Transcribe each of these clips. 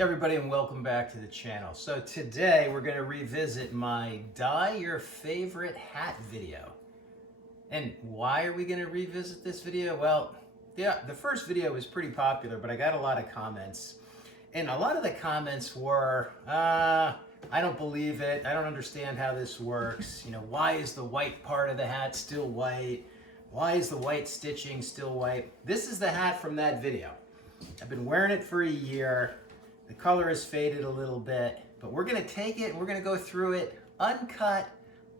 Hey everybody, and welcome back to the channel. So today we're going to revisit my dye your favorite hat video. And why are we going to revisit this video? Well, yeah, the first video was pretty popular, but I got a lot of comments. And a lot of the comments were, I don't believe it. I don't understand how this works. You know, why is the white part of the hat still white? Why is the white stitching still white? This is the hat from that video. I've been wearing it for a year. The color has faded a little bit, but we're gonna take it and we're gonna go through it uncut,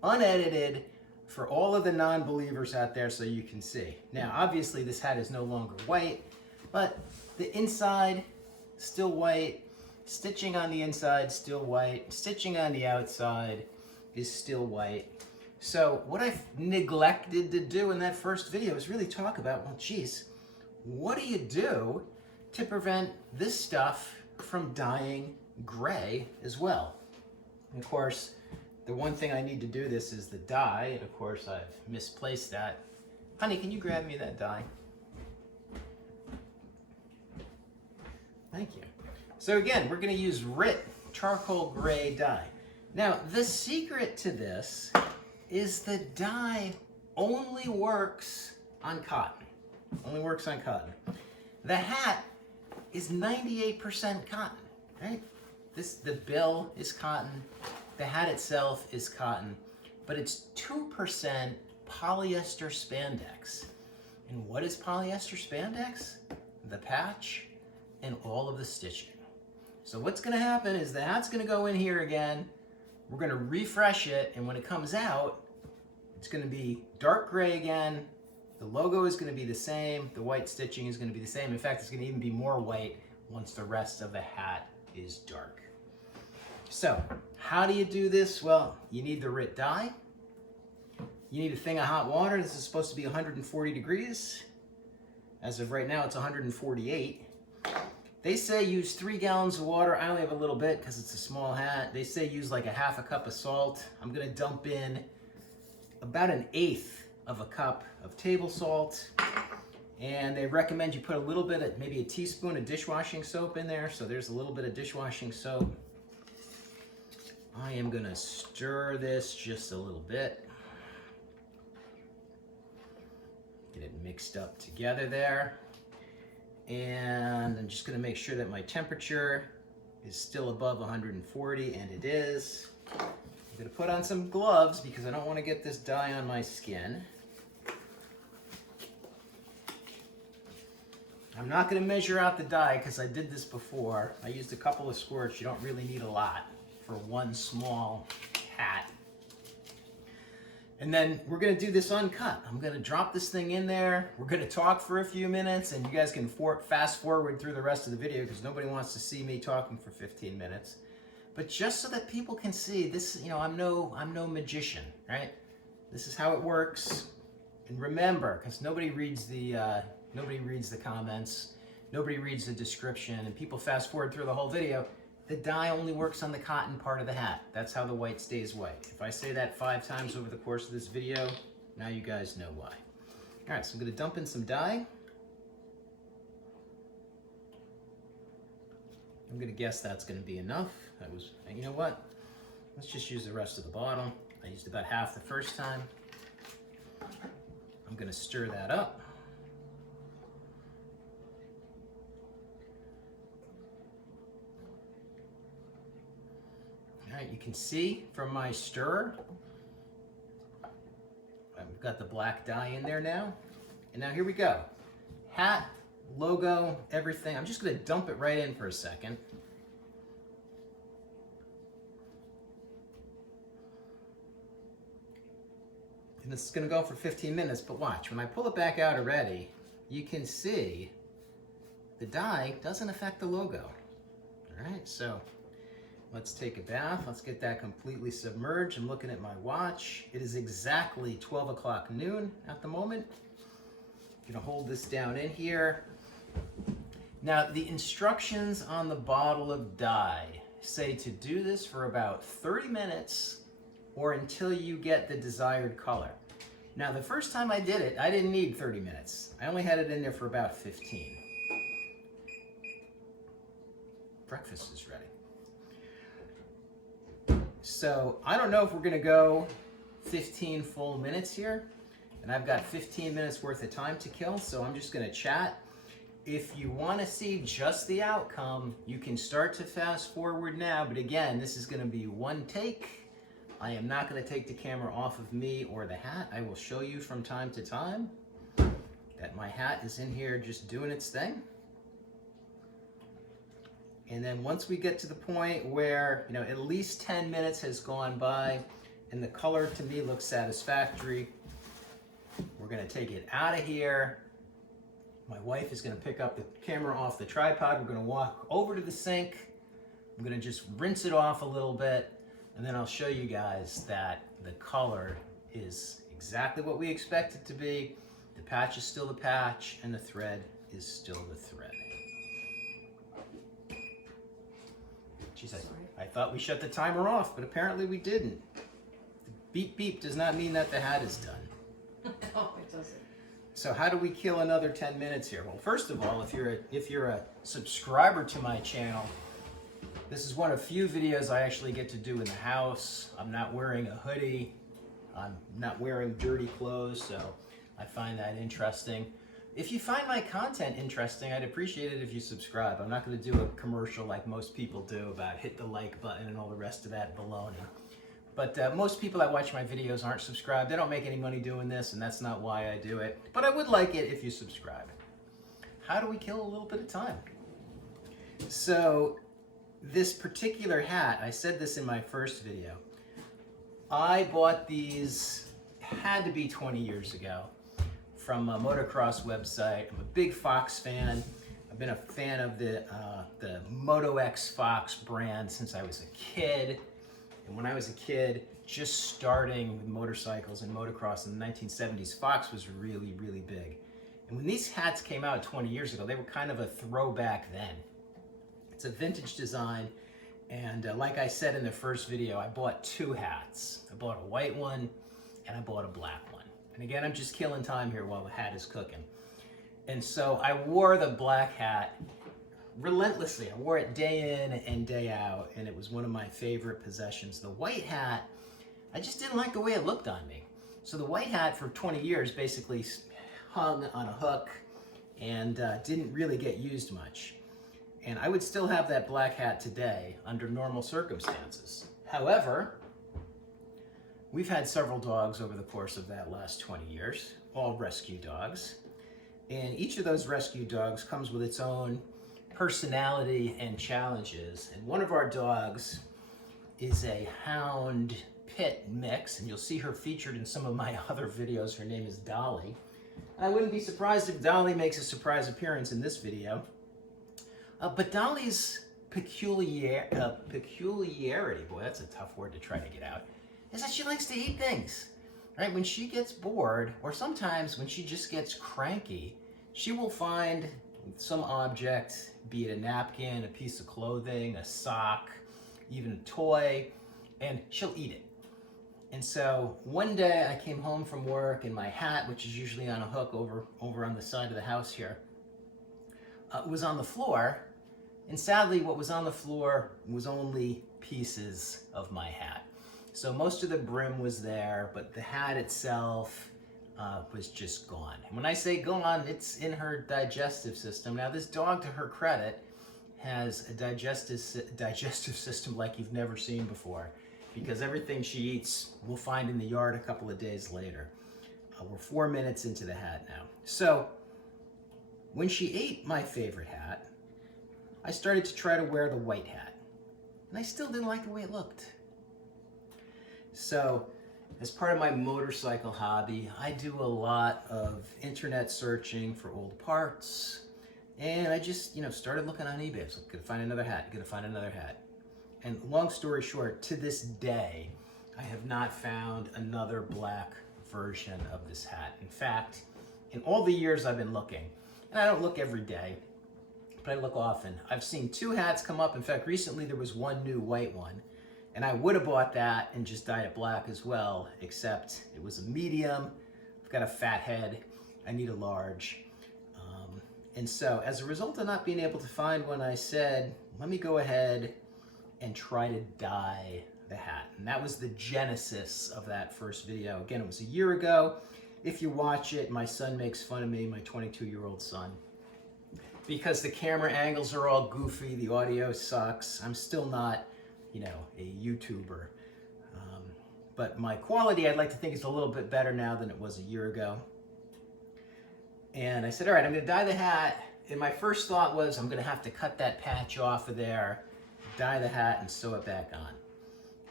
unedited, for all of the non-believers out there so you can see. Now, obviously this hat is no longer white, but the inside, still white, stitching on the inside, still white, stitching on the outside is still white. So what I've neglected to do in that first video is really talk about, well, geez, what do you do to prevent this stuff from dyeing gray as well? And of course, the one thing I need to do this is the dye, and of course I've misplaced that. Honey, can you grab me that dye? Thank you. So again, we're going to use RIT charcoal gray dye. Now, the secret to this is the dye only works on cotton. Only works on cotton. The hat is 98% cotton, right? The bill is cotton, the hat itself is cotton, but it's 2% polyester spandex. And what is polyester spandex? The patch and all of the stitching. So what's gonna happen is the hat's gonna go in here again, we're gonna refresh it, and when it comes out, it's gonna be dark gray again. The logo is going to be the same, the white stitching is going to be the same. In fact, it's going to even be more white once the rest of the hat is dark. So, how do you do this? Well, you need the RIT dye. You need a thing of hot water. This is supposed to be 140 degrees. As of right now, it's 148. They say use 3 gallons of water. I only have a little bit because it's a small hat. They say use like a half a cup of salt. I'm going to dump in about 1/8 of a cup of table salt, and they recommend you put a little bit of, maybe a teaspoon of dishwashing soap in there. So there's a little bit of dishwashing soap. I am gonna stir this just a little bit. Get it mixed up together there. And I'm just gonna make sure that my temperature is still above 140, and it is. I'm gonna put on some gloves because I don't want to get this dye on my skin. I'm not gonna measure out the dye because I did this before. I used a couple of squirts. You don't really need a lot for one small hat. And then we're gonna do this uncut. I'm gonna drop this thing in there. We're gonna talk for a few minutes, and you guys can fast forward through the rest of the video because nobody wants to see me talking for 15 minutes. But just so that people can see this, you know, I'm no magician, right? This is how it works. And remember, because nobody reads the comments, nobody reads the description, and people fast forward through the whole video, the dye only works on the cotton part of the hat. That's how the white stays white. If I say that 5 times over the course of this video, now you guys know why. All right, so I'm gonna dump in some dye. I'm gonna guess that's gonna be enough. And you know what? Let's just use the rest of the bottle. I used about half the first time. I'm gonna stir that up. All right, you can see from my stir, I've got the black dye in there now. And now here we go. Hat, logo, everything. I'm just gonna dump it right in for a second. And this is gonna go for 15 minutes, but watch, when I pull it back out already, you can see the dye doesn't affect the logo. All right, so let's take a bath. Let's get that completely submerged. I'm looking at my watch. It is exactly 12 o'clock noon at the moment. I'm gonna hold this down in here. Now, the instructions on the bottle of dye say to do this for about 30 minutes or until you get the desired color. Now, the first time I did it, I didn't need 30 minutes. I only had it in there for about 15. breakfast is ready. So I don't know if we're gonna go 15 full minutes here, and I've got 15 minutes worth of time to kill, so I'm just gonna chat. If you wanna see just the outcome, you can start to fast forward now, but again, this is gonna be one take. I am not gonna take the camera off of me or the hat. I will show you from time to time that my hat is in here just doing its thing. And then once we get to the point where, you know, at least 10 minutes has gone by and the color to me looks satisfactory, we're gonna take it out of here. My wife is gonna pick up the camera off the tripod. We're gonna walk over to the sink. I'm gonna just rinse it off a little bit, and then I'll show you guys that the color is exactly what we expect it to be. The patch is still the patch, and the thread is still the thread. Geez, I thought we shut the timer off, but apparently we didn't. The beep beep does not mean that the hat is done. No, it doesn't. So how do we kill another 10 minutes here? Well, first of all, if you're a subscriber to my channel, this is one of few videos I actually get to do in the house. I'm not wearing a hoodie. I'm not wearing dirty clothes, so I find that interesting. If you find my content interesting, I'd appreciate it if you subscribe. I'm not going to do a commercial like most people do about hit the like button and all the rest of that baloney. But most people that watch my videos aren't subscribed. They don't make any money doing this, and that's not why I do it. But I would like it if you subscribe. How do we kill a little bit of time? So this particular hat, I said this in my first video, I bought these, had to be 20 years ago, from a motocross website. I'm a big Fox fan. I've been a fan of the Moto X Fox brand since I was a kid. And when I was a kid, just starting with motorcycles and motocross in the 1970s, Fox was really, really big. And when these hats came out 20 years ago, they were kind of a throwback then. It's a vintage design. And like I said in the first video, I bought two hats. I bought a white one and I bought a black one. And again, I'm just killing time here while the hat is cooking. And so I wore the black hat relentlessly. I wore it day in and day out, and it was one of my favorite possessions. The white hat, I just didn't like the way it looked on me. So the white hat for 20 years basically hung on a hook and didn't really get used much. And I would still have that black hat today under normal circumstances. However, we've had several dogs over the course of that last 20 years, all rescue dogs. And each of those rescue dogs comes with its own personality and challenges. And one of our dogs is a hound pit mix, and you'll see her featured in some of my other videos. Her name is Dolly. I wouldn't be surprised if Dolly makes a surprise appearance in this video. But Dolly's peculiarity, boy, that's a tough word to try to get out, is that she likes to eat things. Right? When she gets bored, or sometimes when she just gets cranky, she will find some object, be it a napkin, a piece of clothing, a sock, even a toy, and she'll eat it. And so one day I came home from work and my hat, which is usually on a hook over on the side of the house here, was on the floor. And sadly, what was on the floor was only pieces of my hat. So most of the brim was there, but the hat itself was just gone. And when I say gone, it's in her digestive system. Now this dog, to her credit, has a digestive system like you've never seen before, because everything she eats we'll find in the yard a couple of days later. We're 4 minutes into the hat now. So when she ate my favorite hat, I started to try to wear the white hat, and I still didn't like the way it looked. So as part of my motorcycle hobby, I do a lot of internet searching for old parts, and I just, started looking on eBay. I was like, gonna find another hat, gonna find another hat. And long story short, to this day, I have not found another black version of this hat. In fact, in all the years I've been looking, and I don't look every day, but I look often, I've seen two hats come up. In fact, recently there was one new white one, and I would have bought that and just dyed it black as well, except it was a medium. I've got a fat head. I need a large. And so as a result of not being able to find one, I said, let me go ahead and try to dye the hat. And that was the genesis of that first video. Again, it was a year ago. If you watch it, my son makes fun of me, my 22-year-old son, because the camera angles are all goofy, the audio sucks. I'm still not, you know, a YouTuber. But my quality, I'd like to think, is a little bit better now than it was a year ago. And I said, all right, I'm gonna dye the hat. And my first thought was, I'm gonna have to cut that patch off of there, dye the hat, and sew it back on.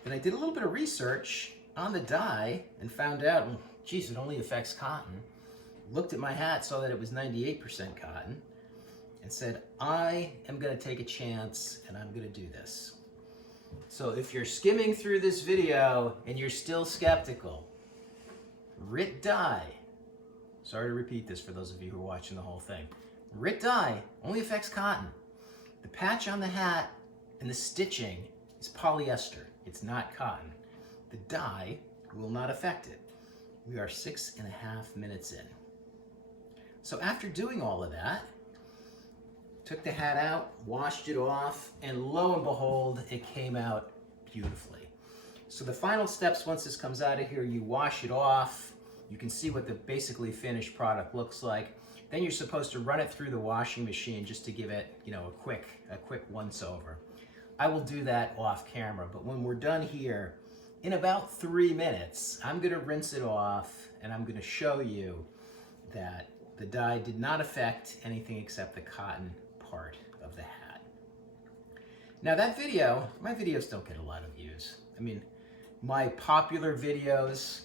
Then I did a little bit of research on the dye and found out, well, geez, it only affects cotton. Looked at my hat, saw that it was 98% cotton, and said, I am gonna take a chance and I'm gonna do this. So if you're skimming through this video and you're still skeptical, RIT Dye, sorry to repeat this for those of you who are watching the whole thing, RIT Dye only affects cotton. The patch on the hat and the stitching is polyester. It's not cotton. The dye will not affect it. We are 6.5 minutes in. So after doing all of that, took the hat out, washed it off, and lo and behold, it came out beautifully. So the final steps, once this comes out of here, you wash it off. You can see what the basically finished product looks like. Then you're supposed to run it through the washing machine just to give it, you know, a quick once over. I will do that off camera, but when we're done here, in about 3 minutes, I'm gonna rinse it off and I'm gonna show you that the dye did not affect anything except the cotton part of the hat. Now that video, my videos don't get a lot of views. I mean, my popular videos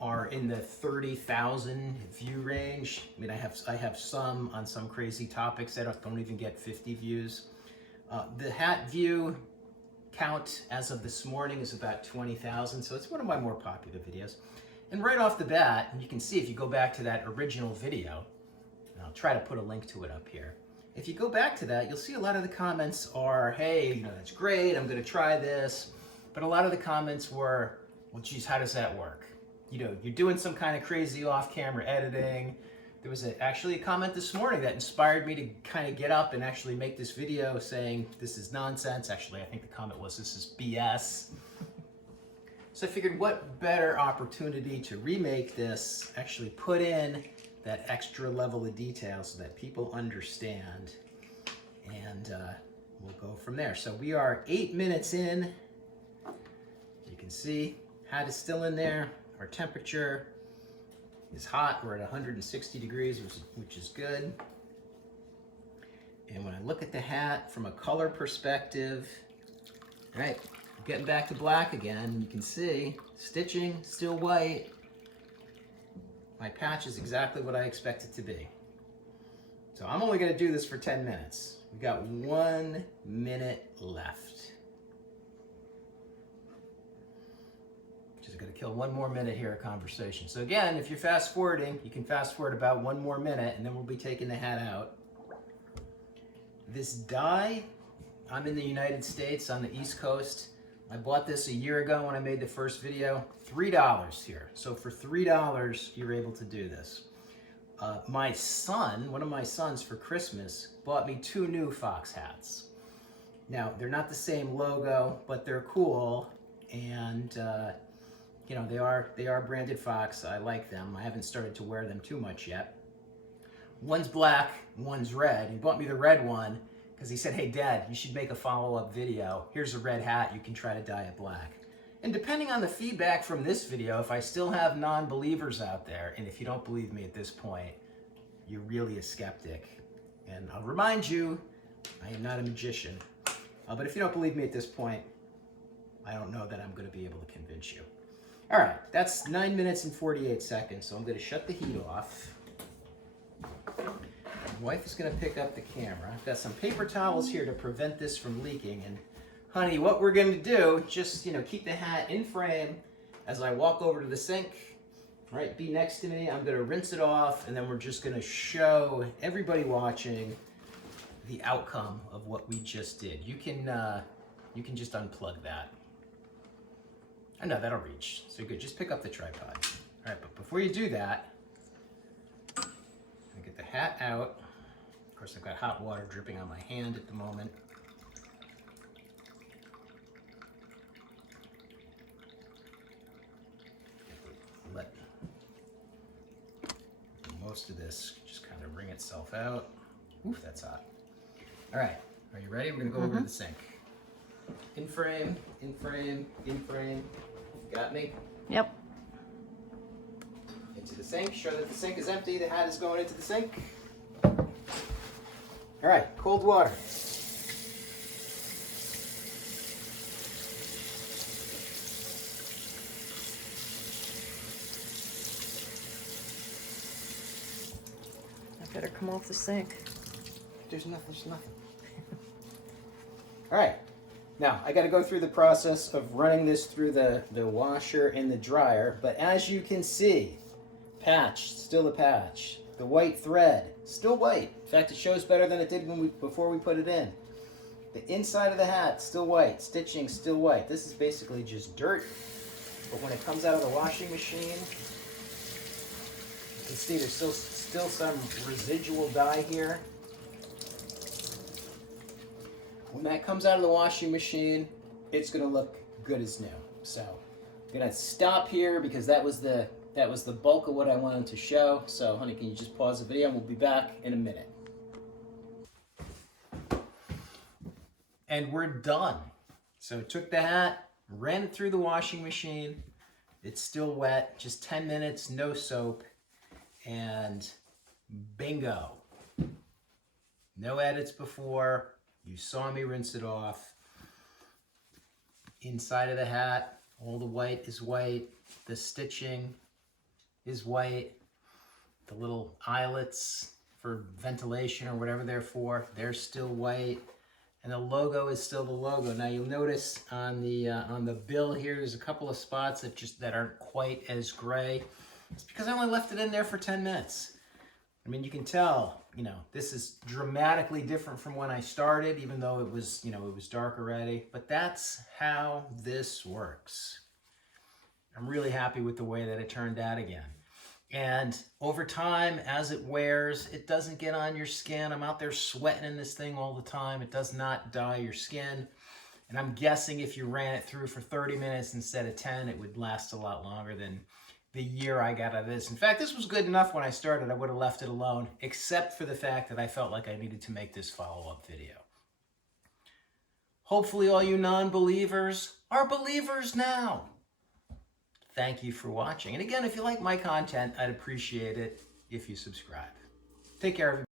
are in the 30,000 view range. I mean, I have some on some crazy topics that don't even get 50 views. The hat view count as of this morning is about 20,000, so it's one of my more popular videos. And right off the bat, and you can see if you go back to that original video, and I'll try to put a link to it up here. If you go back to that, you'll see a lot of the comments are, hey, you know, that's great, I'm gonna try this. But a lot of the comments were, well, geez, how does that work? You know, you're doing some kind of crazy off-camera editing. There was actually a comment this morning that inspired me to kind of get up and actually make this video saying this is nonsense. Actually, I think the comment was this is BS. So I figured what better opportunity to remake this, actually put in that extra level of detail so that people understand, and we'll go from there. So we are 8 minutes in. You can see hat is still in there. Our temperature is hot. We're at 160 degrees, which is good. And when I look at the hat from a color perspective, all right, getting back to black again, you can see stitching still white. My patch is exactly what I expect it to be. So I'm only gonna do this for 10 minutes. We've got 1 minute left. Just gonna kill 1 more minute here of conversation. So again, if you're fast forwarding, you can fast forward about 1 more minute and then we'll be taking the hat out. This dye, I'm in the United States on the East Coast. I bought this a year ago when I made the first video. $3 here. So for $3, you're able to do this. My son, one of my sons for Christmas, bought me 2 new Fox hats. Now, they're not the same logo, but they're cool. And, you know, they are branded Fox. I like them. I haven't started to wear them too much yet. One's black, one's red. He bought me the red one because he said, hey, Dad, you should make a follow-up video. Here's a red hat. You can try to dye it black. And depending on the feedback from this video, if I still have non-believers out there, and if you don't believe me at this point, you're really a skeptic. And I'll remind you, I am not a magician. But if you don't believe me at this point, I don't know that I'm going to be able to convince you. All right, that's 9 minutes and 48 seconds, so I'm going to shut the heat off. My wife is going to pick up the camera. I've got some paper towels here to prevent this from leaking. And honey, what we're going to do, just, you know, keep the hat in frame as I walk over to the sink. Right, be next to me. I'm going to rinse it off, and then we're just going to show everybody watching the outcome of what we just did. You can just unplug that. I know that'll reach. So good. Just pick up the tripod. All right, but before you do that, I'm gonna get the hat out. Of course, I've got hot water dripping on my hand at the moment. most of this just kind of wring itself out. Oof, that's hot. All right, are you ready? We're gonna go over to the sink. In frame, in frame, in frame. Got me? Yep. Into the sink, show that the sink is empty, the hat is going into the sink. All right, cold water. I better come off the sink. There's nothing. All right, now I got to go through the process of running this through the washer and the dryer, but as you can see, patch, still a patch. The white thread, still white. In fact, it shows better than it did before we put it in. The inside of the hat, still white. Stitching, still white. This is basically just dirt, but when it comes out of the washing machine, you can see there's still some residual dye here. When that comes out of the washing machine, it's gonna look good as new. So I'm gonna stop here because that was the bulk of what I wanted to show. So honey, can you just pause the video and we'll be back in a minute. And we're done. So took the hat, ran it through the washing machine. It's still wet, just 10 minutes, no soap, and bingo. No edits before. You saw me rinse it off. Inside of the hat, all the white is white. The stitching is white. The little eyelets for ventilation or whatever they're for, they're still white. And the logo is still the logo. Now you'll notice on the bill here, there's a couple of spots that aren't quite as gray. It's because I only left it in there for 10 minutes. I mean, you can tell, this is dramatically different from when I started, even though it was, it was dark already. But that's how this works. I'm really happy with the way that it turned out again. And over time, as it wears, it doesn't get on your skin. I'm out there sweating in this thing all the time. It does not dye your skin. And I'm guessing if you ran it through for 30 minutes instead of 10, it would last a lot longer than the year I got out of this. In fact, this was good enough when I started. I would have left it alone, except for the fact that I felt like I needed to make this follow-up video. Hopefully all you non-believers are believers now. Thank you for watching. And again, if you like my content, I'd appreciate it if you subscribe. Take care, everybody.